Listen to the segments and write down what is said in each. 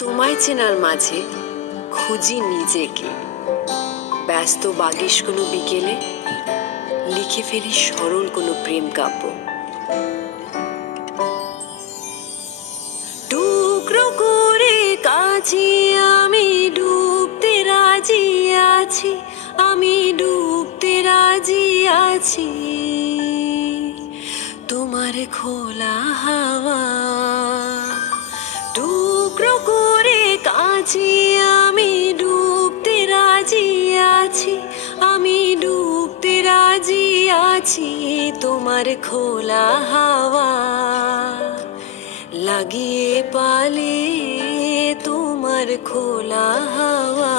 তোমায় চেনার মাঝে খুঁজি নিজেকে। ব্যস্ত বাগিশ কোনো বিকেলে লিখে ফেলি সরল কোনো প্রেম কাব্য। টুকরো করে কাছে আমি ডুবতে রাজি আছি, আমি ডুবতে রাজি আছি। তোমার খোলা হাওয়া টুকরো করে কাছে আমি ডুবতে রাজি আছি, আমি ডুবতে রাজি আছি। তোমার খোলা হাওয়া লাগিয়ে পালে তোমার খোলা হাওয়া।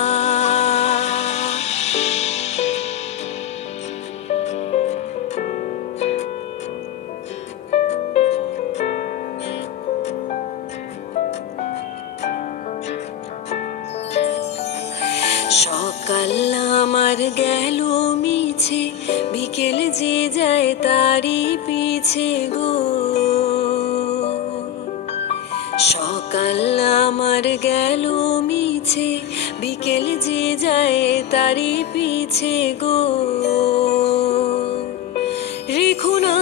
সকাল আমার গেল মিছে, বিকেল যে যায় তারই পিছে গো। সকাল আমার গেল মিছে, বিকেল যে যায় তারই পিছে গো। রেখো না